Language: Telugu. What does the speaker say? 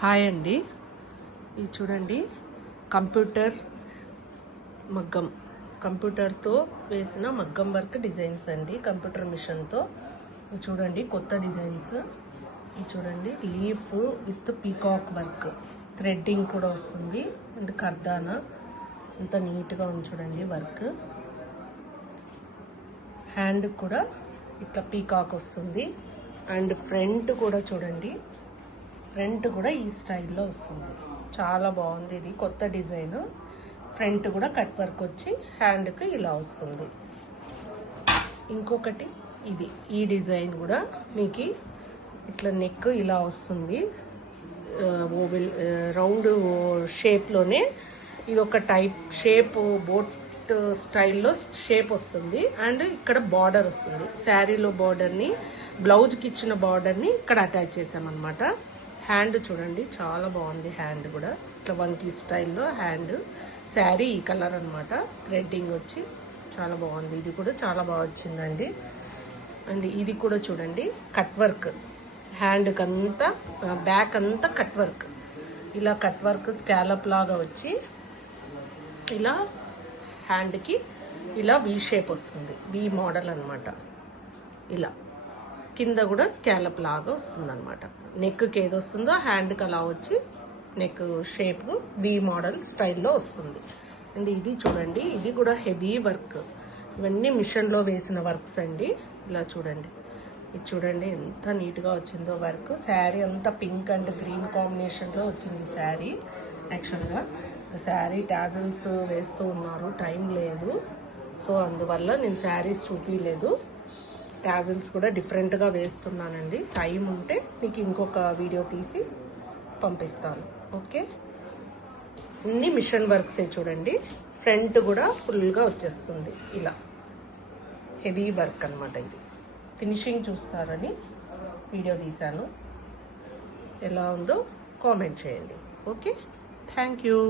హాయ్ అండి, ఇది చూడండి కంప్యూటర్ మగ్గం, కంప్యూటర్తో వేసిన మగ్గం వర్క్ డిజైన్స్ అండి. కంప్యూటర్ మిషన్తో ఇది చూడండి కొత్త డిజైన్స్. ఇది చూడండి leaf with peacock work, threading కూడా వస్తుంది అండ్ కర్దానా అంత నీట్గా ఉంది చూడండి. వర్క్ హ్యాండ్ కూడా ఇట్లా పీకాక్ వస్తుంది అండ్ ఫ్రంట్ కూడా చూడండి, ఫ్రంట్ కూడా ఈ స్టైల్లో వస్తుంది. చాలా బాగుంది, ఇది కొత్త డిజైన్. ఫ్రంట్ కూడా కట్ వర్క్ వచ్చి హ్యాండ్కి ఇలా వస్తుంది. ఇంకొకటి ఇది, ఈ డిజైన్ కూడా మీకు ఇట్లా నెక్ ఇలా వస్తుంది, ఓవెల్ రౌండ్ షేప్లోనే. ఇది ఒక టైప్ షేప్, బోట్ స్టైల్లో షేప్ వస్తుంది అండ్ ఇక్కడ బార్డర్ వస్తుంది. శారీలో బార్డర్ని, బ్లౌజ్కి ఇచ్చిన బార్డర్ని ఇక్కడ అటాచ్ చేసామన్నమాట. హ్యాండ్ చూడండి చాలా బాగుంది, హ్యాండ్ కూడా ఇట్లా వంకీ స్టైల్లో హ్యాండ్. శారీ ఈ కలర్ అనమాట, థ్రెడ్డింగ్ వచ్చి చాలా బాగుంది. ఇది కూడా చాలా బాగా వచ్చిందండి. అండ్ ఇది కూడా చూడండి కట్ వర్క్, హ్యాండ్కి అంతా బ్యాక్ అంతా కట్ వర్క్, ఇలా కట్ వర్క్ స్కాలప్ లాగా వచ్చి ఇలా హ్యాండ్కి ఇలా వి షేప్ వస్తుంది, వి మోడల్ అనమాట. ఇలా కింద కూడా స్కాలప్ లాగా వస్తుంది అనమాట. నెక్కి ఏది వస్తుందో హ్యాండ్కి అలా వచ్చి నెక్ షేప్ వి మోడల్ స్టైల్లో వస్తుంది. అండ్ ఇది చూడండి, ఇది కూడా హెవీ వర్క్. ఇవన్నీ మిషన్లో వేసిన వర్క్స్ అండి. ఇలా చూడండి, ఇది చూడండి ఎంత నీట్గా వచ్చిందో వర్క్. శారీ అంతా పింక్ అండ్ గ్రీన్ కాంబినేషన్లో వచ్చింది శారీ. యాక్చువల్గా శారీ టాజిల్స్ వేస్తూ ఉన్నారు, టైం లేదు, సో అందువల్ల నేను శారీస్ చూపించలేదు. టాజిల్స్ కూడా డిఫరెంట్గా వేస్తున్నానండి. టైం ఉంటే మీకు ఇంకొక వీడియో తీసి పంపిస్తాను. ఓకే, అన్ని మిషన్ వర్క్సే చూడండి. ఫ్రంట్ కూడా ఫుల్గా వచ్చేస్తుంది, ఇలా హెవీ వర్క్ అనమాట. ఇది ఫినిషింగ్ చూస్తారని వీడియో తీశాను. ఎలా ఉందో కామెంట్ చేయండి. Okay, thank you.